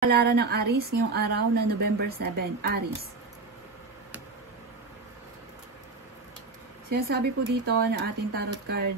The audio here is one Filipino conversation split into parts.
Palaran ng Aries ngayong araw na November 7, Aries. Sinasabi po dito na ating tarot card,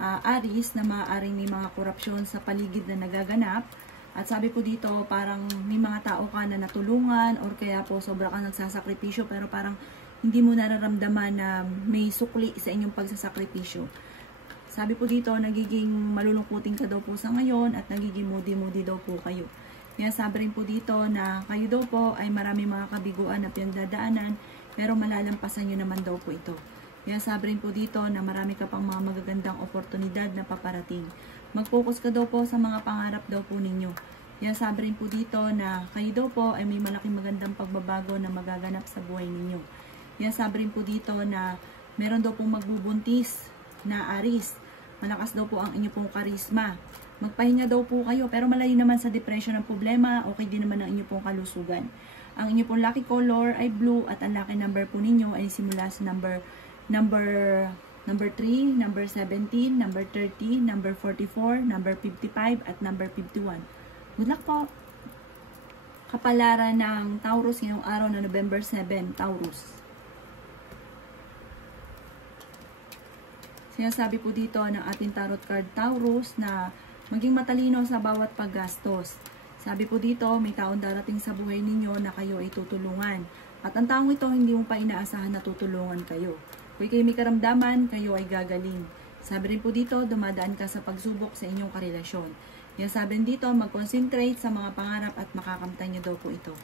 Aries, na maaaring may mga korupsyon sa paligid na nagaganap. At sabi po dito, parang may mga tao ka na natulungan or kaya po sobra ka nagsasakripisyo pero parang hindi mo nararamdaman na may sukli sa inyong pagsasakripisyo. Sabi po dito, nagiging malulungkutin ka daw po sa ngayon at nagiging moody-moody daw po kayo. Kaya sabi rin po dito na kayo daw po ay marami mga kabiguan na pinagdadaanan pero malalampasan nyo naman daw po ito. Kaya sabi rin po dito na marami ka pang mga magagandang oportunidad na paparating. Mag-focus ka daw po sa mga pangarap daw po ninyo. Kaya sabi rin po dito na kayo daw po ay may malaking magandang pagbabago na magaganap sa buhay ninyo. Kaya sabi rin po dito na meron daw pong magbubuntis na Aries. Malakas daw po ang inyo pong karisma. Magpahinga daw po kayo, pero malayo naman sa depression ng problema, okay din naman ang inyo pong kalusugan. Ang inyo pong lucky color ay blue at ang lucky number po ninyo ay simula sa number 3, number 17, number 30, number 44, number 55 at number 51. Good luck po! Kapalaran ng Taurus ngayong araw na November 7, Taurus. Sinasabi po dito ng ating tarot card Taurus na maging matalino sa bawat paggastos. Sabi po dito, may taon darating sa buhay ninyo na kayo ay tutulungan. At ang taong ito, hindi mo pa inaasahan na tutulungan kayo. Kung kayo may karamdaman, kayo ay gagaling. Sabi rin po dito, dumadaan ka sa pagsubok sa inyong karelasyon. Kaya sabi rin dito, mag-concentrate sa mga pangarap at makakamtan nyo daw po ito.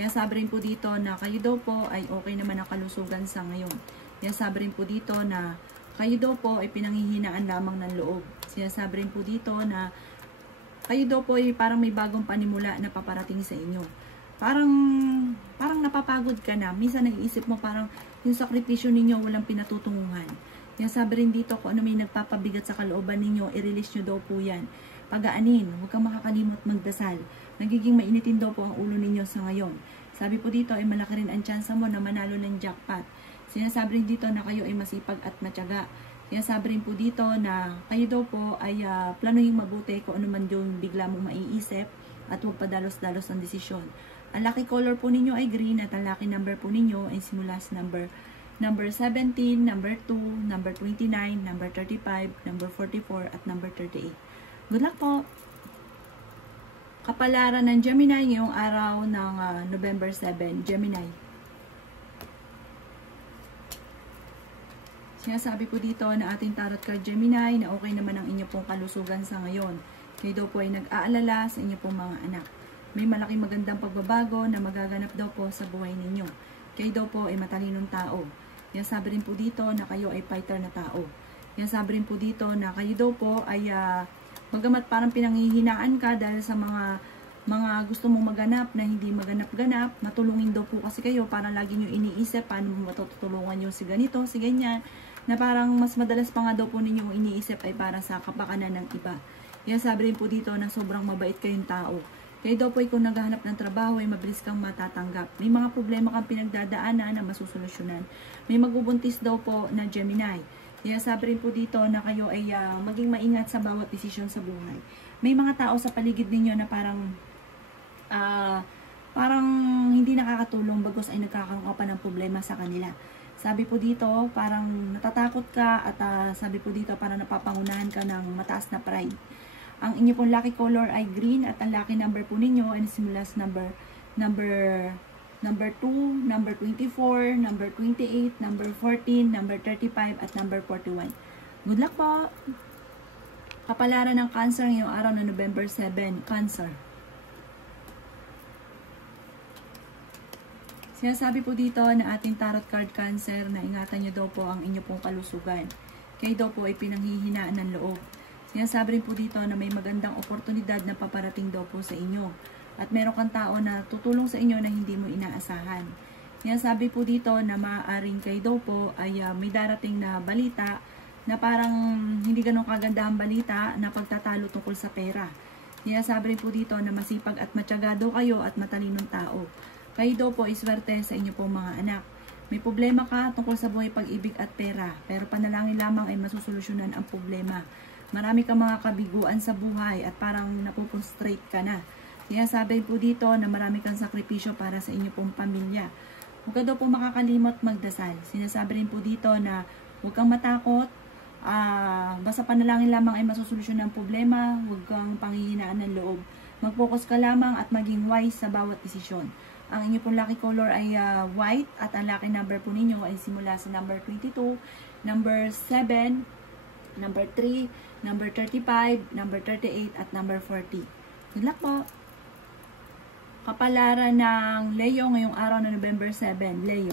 Kaya sabi rin po dito na kayo daw po ay okay naman ang kalusugan sa ngayon. Kaya sabi rin po dito na kayo daw po ay pinanghihinaan lamang ng loob. Sinasabi rin po dito na kayo daw po ay parang may bagong panimula na paparating sa inyo. Parang napapagod ka na. Minsan nag-iisip mo parang yung sakripisyo ninyo walang pinatutunguhan. Sinasabi rin dito kung ano may nagpapabigat sa kalooban ninyo, i-release nyo daw po yan. Pagaanin, huwag kang makakalimot magdasal. Nagiging mainitin daw po ang ulo ninyo sa ngayon. Sabi po dito ay malaki rin ang tsansa mo na manalo ng jackpot. Sinasabi rin dito na kayo ay masipag at matyaga. Sinasabi rin po dito na kayo daw po ay planuhin mabuti kung ano man yung bigla mong maiisip at huwag padalos-dalos ng desisyon. Ang lucky color po ninyo ay green at ang lucky number po ninyo ay simula sa number 17, number 2, number 29, number 35, number 44 at number 38. Good luck po! Kapalaran ng Gemini ngayong araw ng November 7, Gemini. Sinasabi po dito na ating tarot card Gemini na okay naman ang inyo pong kalusugan sa ngayon. Kayo daw po ay nag-aalala sa inyo pong mga anak. May malaking magandang pagbabago na magaganap daw po sa buhay ninyo. Kayo daw po ay matalinong tao. Kaya sabi rin po dito na kayo ay fighter na tao. Kaya sabi rin po dito na kayo daw po ay bagamat parang pinanghihinaan ka dahil sa mga gusto mong maganap na hindi maganap-ganap, matulungin daw po kasi kayo, parang lagi nyo iniisip paano mo matutulungan nyo si ganito, si ganyan, na parang mas madalas pa nga daw po ninyong iniisip ay para sa kapakanan ng iba. Kaya sabi rin po dito na sobrang mabait kayong tao. Kayo daw po ay kung naghahanap ng trabaho ay mabilis kang matatanggap. May mga problema kang pinagdadaanan na masusolusyonan. May magbubuntis daw po na Gemini. Kaya sabi rin po dito na kayo ay maging maingat sa bawat desisyon sa buhay. May mga tao sa paligid ninyo na parang hindi nakakatulong bagos ay nagkakaroon ka pa ng problema sa kanila. Sabi po dito, parang natatakot ka at sabi po dito, parang napapangunahan ka ng mataas na pride. Ang inyo pong lucky color ay green at ang lucky number po ninyo ay simula sa number 2, number 24, number 28, number 14, number 35 at number 41. Good luck po! Kapalaran ng Cancer ngayong araw na November 7, Cancer. Sinasabi po dito na ating tarot card Cancer na ingatan nyo daw po ang inyo pong kalusugan. Kayo daw po ay pinanghihinaan ng loob. Sinasabi rin po dito na may magandang oportunidad na paparating daw po sa inyo. At meron kang tao na tutulong sa inyo na hindi mo inaasahan. Sinasabi po dito na maaaring kayo daw po ay may darating na balita na parang hindi ganun kagandahang balita na pagtatalo tungkol sa pera. Sinasabi rin po dito na masipag at matyaga daw kayo at matalinong tao. Kayo daw po iswerte sa inyo pong mga anak. May problema ka tungkol sa buhay, pag-ibig at pera, pero panalangin lamang ay masusolusyonan ang problema. Marami kang mga kabiguan sa buhay at parang napupunstrate ka na. Sinasabi po dito na marami kang sakripisyo para sa inyo pong pamilya. Huwag ka daw po makakalimot magdasal. Sinasabi rin po dito na huwag kang matakot. Basta panalangin lamang ay masusolusyon ng problema. Huwag kang panghihinaan ng loob. Mag-focus ka lamang at maging wise sa bawat desisyon. Ang inyo pong lucky color ay white at ang lucky number po ninyo ay simula sa number 22, number 7, number 3, number 35, number 38 at number 40. Good luck po! Kapalaran ng Leo ngayong araw na November 7, Leo.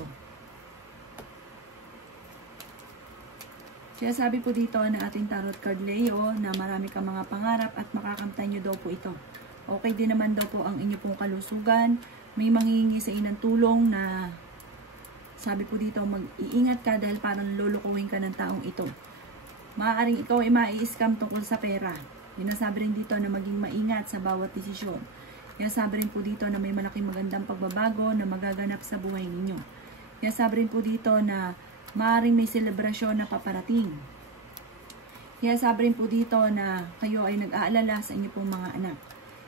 Kaya sabi po dito na ating tarot card Leo na marami kang mga pangarap at makakamtan nyo daw po ito. Okay din naman daw po ang inyo pong kalusugan. May manghihingi sa inang tulong na sabi po dito mag-iingat ka dahil parang lulukuhin ka ng taong ito. Maaaring ikaw ay mai-scam tungkol sa pera. Sinasabi rin dito na maging maingat sa bawat desisyon. Kaya sabi rin po dito na may malaking magandang pagbabago na magaganap sa buhay ninyo. Kaya sabi rin po dito na maaaring may selebrasyon na paparating. Kaya sabi rin po dito na kayo ay nag-aalala sa inyo pong mga anak.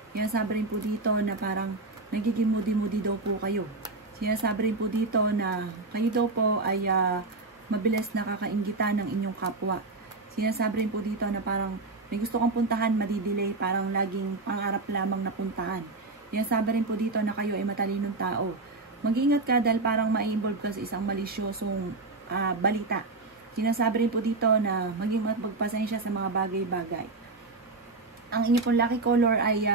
Kaya sabi rin po dito na parang nagiging mudi-mudi daw po kayo. Kaya sabi rin po dito na kayo daw po ay mabilis nakakainggitan ng inyong kapwa. Sinasabi rin po dito na parang may gusto kang puntahan, madidelay, parang laging pangarap lamang na puntahan. Kaya sabi rin po dito na kayo ay matalinong tao. Mag-ingat ka dahil parang mai-involve ka sa isang malisyosong balita. Sinasabi rin po dito na maging magpasensya sa mga bagay-bagay. Ang inyo pong lucky color ay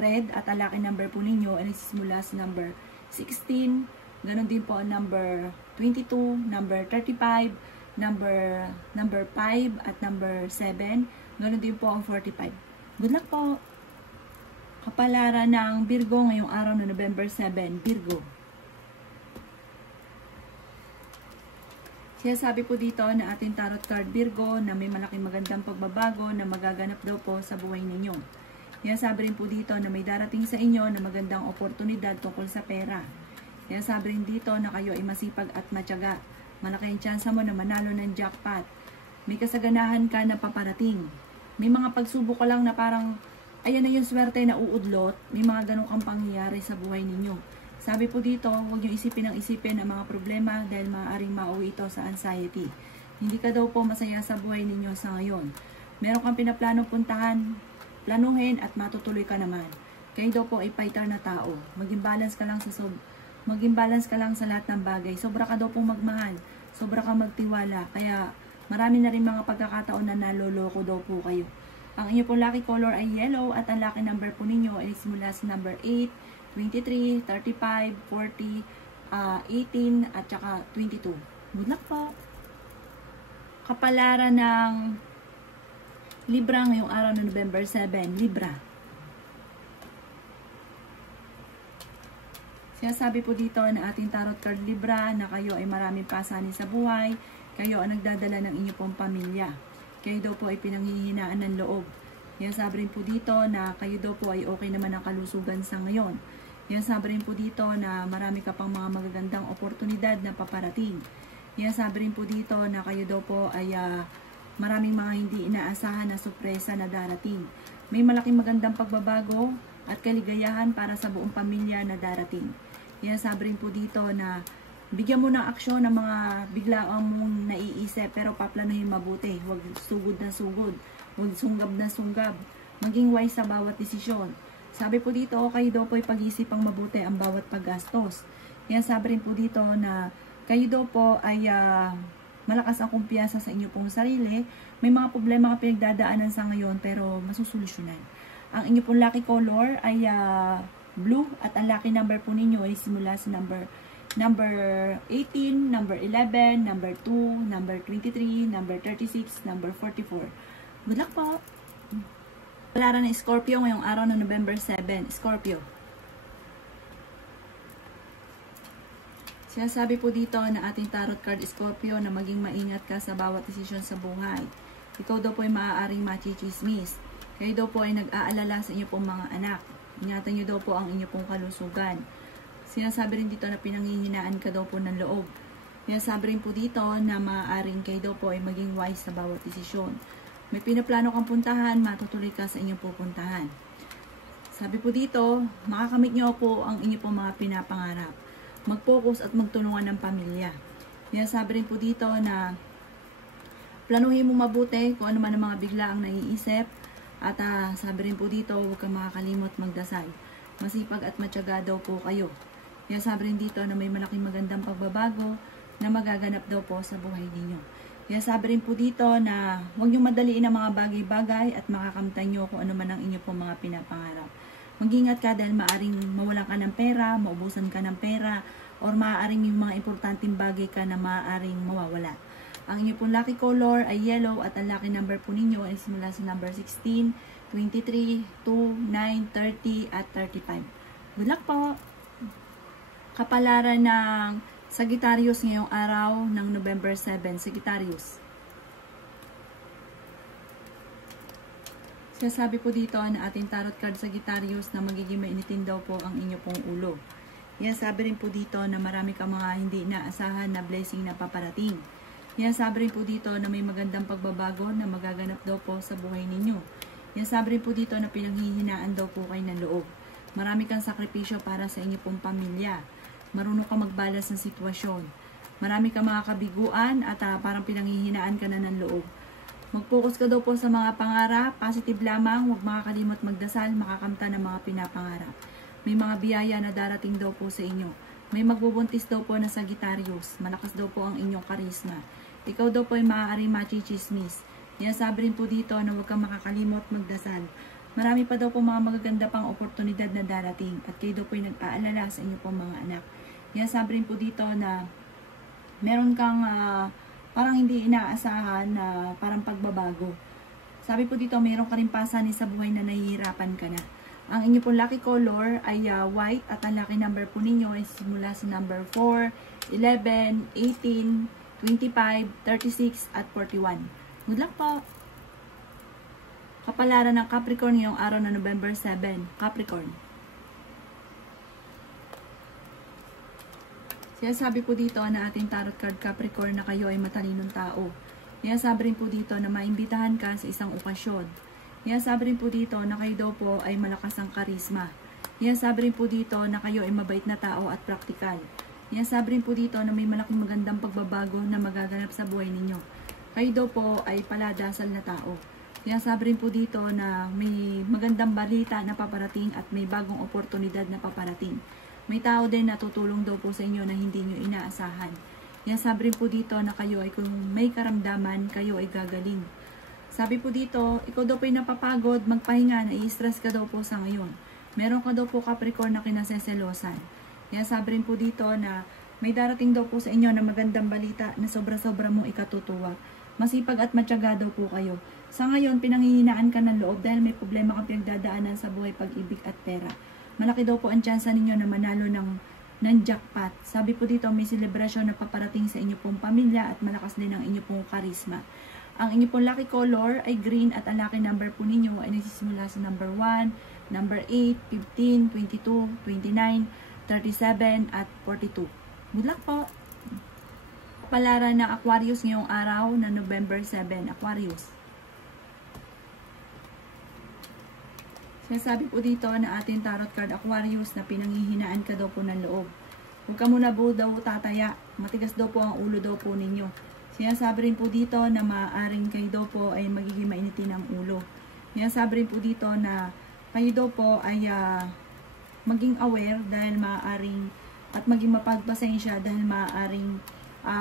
red at ang lucky number po ninyo ay nagsisimula sa number 16. Ganon din po ang number 22, number 35, number 5 at number 7. Ganon din po ang 45. Good luck po! Kapalaran ng Virgo ngayong araw na November 7, Virgo. Kaya sabi po dito na ating tarot card Virgo na may malaking magandang pagbabago na magaganap daw po sa buhay ninyo. Kaya sabi rin po dito na may darating sa inyo na magandang oportunidad tungkol sa pera. Kaya sabi rin dito na kayo ay masipag at matyaga. Malaki ang tsansa mo na manalo ng jackpot. May kasaganahan ka na paparating. May mga pagsubok ka lang na parang ayan na yung swerte na uudlot. May mga ganong kang pangyayari sa buhay ninyo. Sabi po dito, huwag nyo isipin ang mga problema dahil maaaring mauwi ito sa anxiety. Hindi ka daw po masaya sa buhay ninyo sa ngayon. Meron kang pinaplanong puntahan, planuhin at matutuloy ka naman. Kayo daw po ay fighter na tao. Maging balance ka lang sa lahat ng bagay. Sobra ka daw po magmahal. Sobra ka magtiwala. Kaya marami na rin mga pagkakataon na naloloko daw po kayo. Ang inyo pong lucky color ay yellow at ang lucky number po ninyo ay simula sa number 8, 23, 35, 40, 18 at saka 22. Good luck po! Kapalaran ng Libra ngayong araw ng November 7, Libra. Sabi po dito na ating tarot card Libra na kayo ay maraming pasanin sa buhay, kayo ang nagdadala ng inyong pong pamilya. Kayo daw po ay pinanghihinaan ng loob. Kaya sabi rin po dito na kayo daw po ay okay naman ang kalusugan sa ngayon. Kaya sabi rin po dito na marami ka pang mga magagandang oportunidad na paparating. Kaya sabi rin po dito na kayo daw po ay maraming mga hindi inaasahan na sorpresa na darating. May malaking magandang pagbabago at kaligayahan para sa buong pamilya na darating. Kaya sabi rin po dito na bigyan mo ng aksyon ng mga biglaang mong naiisip pero paplanuhin mabuti. Huwag sugod na sugod. Huwag sunggab na sunggab. Maging wise sa bawat desisyon. Sabi po dito, kayo daw po ay pag-isipang mabuti ang bawat paggastos. Kaya sabi rin po dito na kayo daw po ay malakas ang kumpiyansa sa inyo pong sarili. May mga problema ka pinagdadaanan sa ngayon pero masusolusyonan. Ang inyo pong lucky color ay blue at ang lucky number po ninyo ay simula sa number 18, number 11, number 2, number 23, number 36, number 44. Good luck po! Kapalaran ng Scorpio ngayong araw ng November 7, Scorpio. Sinasabi po dito na ating tarot card Scorpio na maging maingat ka sa bawat desisyon sa buhay. Ikaw daw po ay maaaring machichismis. Kayo daw po ay nag-aalala sa inyo pong mga anak. Ingatan nyo daw po ang inyo pong kalusugan. Sinasabi rin dito na pinanghihinaan ka daw po ng loob. Sinasabi rin po dito na maaaring kayo daw po ay maging wise sa bawat desisyon. May pinaplano kang puntahan, matutuloy ka sa inyong pupuntahan. Sabi po dito, makakamit nyo po ang inyo pong mga pinapangarap. Mag-focus at magtulungan ng pamilya. Yan, sabi rin po dito na planuhin mo mabuti kung ano man ang mga bigla ang naiisip. At sabi rin po dito, huwag kang makakalimot magdasal. Masipag at matyaga daw po kayo. Yan, sabi rin dito na may malaking magandang pagbabago na magaganap daw po sa buhay ninyo. Yan, sabi rin po dito na huwag nyo madaliin ang mga bagay-bagay at makakamtan nyo kung ano man ang inyo pong mga pinapangarap. Mag-ingat ka dahil maaring mawalan ka ng pera, maubusan ka ng pera, or maaaring yung mga importanteng bagay ka na maaaring mawawala. Ang inyo pong lucky color ay yellow at ang lucky number po ninyo ay simula sa number 16, 23, 2, 9, 30 at 35. Good luck po! Kapalaran ng Sagittarius ngayong araw ng November 7. Sagittarius. Sabi po dito na ating tarot card Sagittarius na magiging mainitin daw po ang inyo pong ulo. Yan, sabi rin po dito na marami kang mga hindi inaasahan na blessing na paparating. Yan, sabi rin po dito na may magandang pagbabago na magaganap daw po sa buhay ninyo. Yan, sabi rin po dito na pinanghihinaan daw po kayo ng loob. Marami kang sakripisyo para sa inyo pong pamilya. Marunong ka magbalas ng sitwasyon. Marami kang mga kabiguan at parang pinanghihinaan ka na ng loob. Mag-focus ka daw po sa mga pangarap, positive lamang, huwag makakalimot magdasal, makakamta ng mga pinapangarap. May mga biyaya na darating daw po sa inyo. May magbubuntis daw po na Sagittarius, malakas daw po ang inyong karisma. Ikaw daw po ay maaaring machichismis. Yan, sabi rin po dito na huwag kang makakalimot magdasal. Marami pa daw po mga magaganda pang oportunidad na darating at kayo daw po ay nag-aalala sa inyo pong mga anak. Yan, sabi rin po dito na meron kang parang hindi inaasahan na parang pagbabago. Sabi po dito, mayroon ka rin pasanin sa buhay na nahihirapan ka na. Ang inyo pong lucky color ay white at ang lucky number po ninyo ay simula sa number 4, 11, 18, 25, 36 at 41. Good luck po! Kapalaran ng Capricorn ngayong araw na November 7. Capricorn. Sabi po dito na ating tarot card Capricorn na kayo ay matalinong tao. Sabi rin po dito na maimbitahan ka sa isang okasyon. Sabi rin po dito na kayo daw po ay malakas ang karisma. Sabi rin po dito na kayo ay mabait na tao at praktikal. Sabi rin po dito na may malaking magandang pagbabago na magaganap sa buhay ninyo. Kayo daw po ay paladasal na tao. Sabi rin po dito na may magandang balita na paparating at may bagong oportunidad na paparating. May tao din na tutulong daw po sa inyo na hindi nyo inaasahan. Sabi rin po dito na kayo ay kung may karamdaman, kayo ay gagaling. Sabi po dito, ikaw daw po ay napapagod, magpahinga, nai-stress ka daw po sa ngayon. Meron ka daw po Capricorn na kinaseselosan. Sabi rin po dito na may darating daw po sa inyo na magandang balita na sobra-sobra mong ikatutuwa. Masipag at matyaga daw po kayo. Sa ngayon, pinanghihinaan ka ng loob dahil may problema kang pinagdadaanan sa buhay, pag-ibig at pera. Malaki daw po ang tsansa ninyo na manalo ng jackpot. Sabi po dito, may selebrasyon na paparating sa inyo pong pamilya at malakas din ang inyo pong karisma. Ang inyo pong lucky color ay green at ang lucky number po ninyo ay nagsisimula sa number 1, number 8, 15, 22, 29, 37 at 42. Good luck po! Palaran ng Aquarius ngayong araw na November 7. Aquarius. Sabi po dito na ating tarot card Aquarius na pinanghihinaan ka daw po ng loob. Huwag ka muna po daw tataya. Matigas daw po ang ulo daw po ninyo. Sinasabi rin po dito na maaaring kayo daw po ay magiging mainitin ang ulo. Sinasabi rin po dito na kayo daw po ay maging aware dahil maaaring at maging mapagpasensya dahil maaaring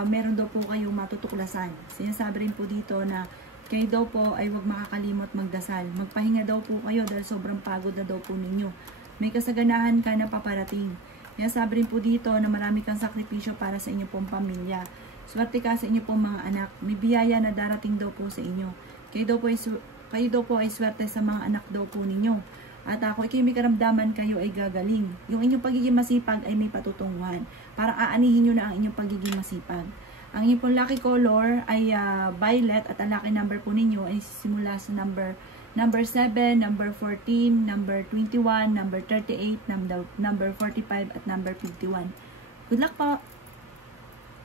meron daw po kayong matutuklasan. Sinasabi rin po dito na kayo daw po ay huwag makakalimot magdasal. Magpahinga daw po kayo dahil sobrang pagod na daw po ninyo. May kasaganahan ka na paparating. Sabi rin po dito na marami kang sakripisyo para sa inyong pong pamilya. Swerte ka sa inyong pong mga anak. May biyaya na darating daw po sa inyo. Kayo daw po ay swerte sa mga anak daw po ninyo. At kung kayo may karamdaman, kayo ay gagaling. Yung inyong pagiging masipag ay may patutunguhan. Para aanihin nyo na ang inyong pagiging masipag. Ang inyong pong lucky color ay violet at ang lucky number po ninyo ay simula sa number 7, number 14, number 21, number 38, number 45 at number 51. Good luck po!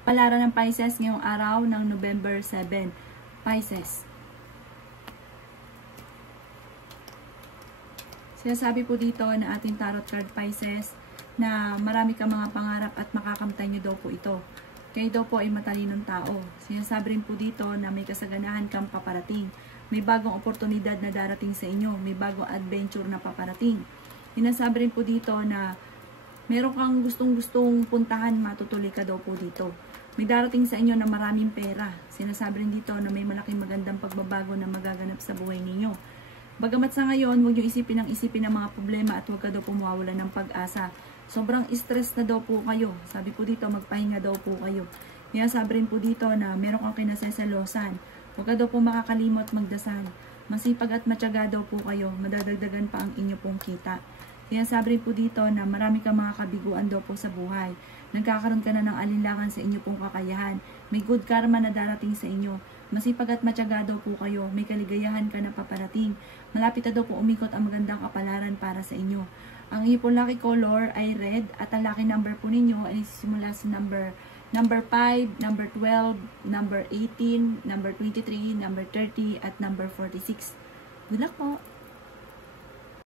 Palaran ng Pisces ngayong araw ng November 7. Pisces. Sinasabi po dito na ating tarot card Pisces na marami kang mga pangarap at makakamtan nyo daw po ito. Kayo daw po ay matalinong tao. Sinasabi rin po dito na may kasaganahan kang paparating. May bagong oportunidad na darating sa inyo. May bagong adventure na paparating. Sinasabi rin po dito na meron kang gustong-gustong puntahan, matutuloy ka daw po dito. May darating sa inyo na maraming pera. Sinasabi rin dito na may malaking magandang pagbabago na magaganap sa buhay ninyo. Bagamat sa ngayon, huwag nyo isipin ang mga problema at huwag ka daw po mawawala ng pag-asa. Sobrang stress na daw po kayo. Sabi po dito, magpahinga daw po kayo. Sinasabi rin po dito na meron kang kinasasalosan. Huwag ka daw po makakalimot magdasal. Masipag at matyaga daw po kayo. Madadagdagan pa ang inyo pong kita. Sinasabi rin po dito na marami kang mga kabiguan daw po sa buhay. Nagkakaroon ka na ng alinlangan sa inyo pong kakayahan. May good karma na darating sa inyo. Masipag at matyaga daw po kayo. May kaligayahan ka na paparating. Malapit na daw po umikot ang magandang kapalaran para sa inyo. Ang inyo pong lucky color ay red at ang lucky number po ninyo ay simula sa number 5, number 12, number 18, number 23, number 30 at number 46. Good luck po!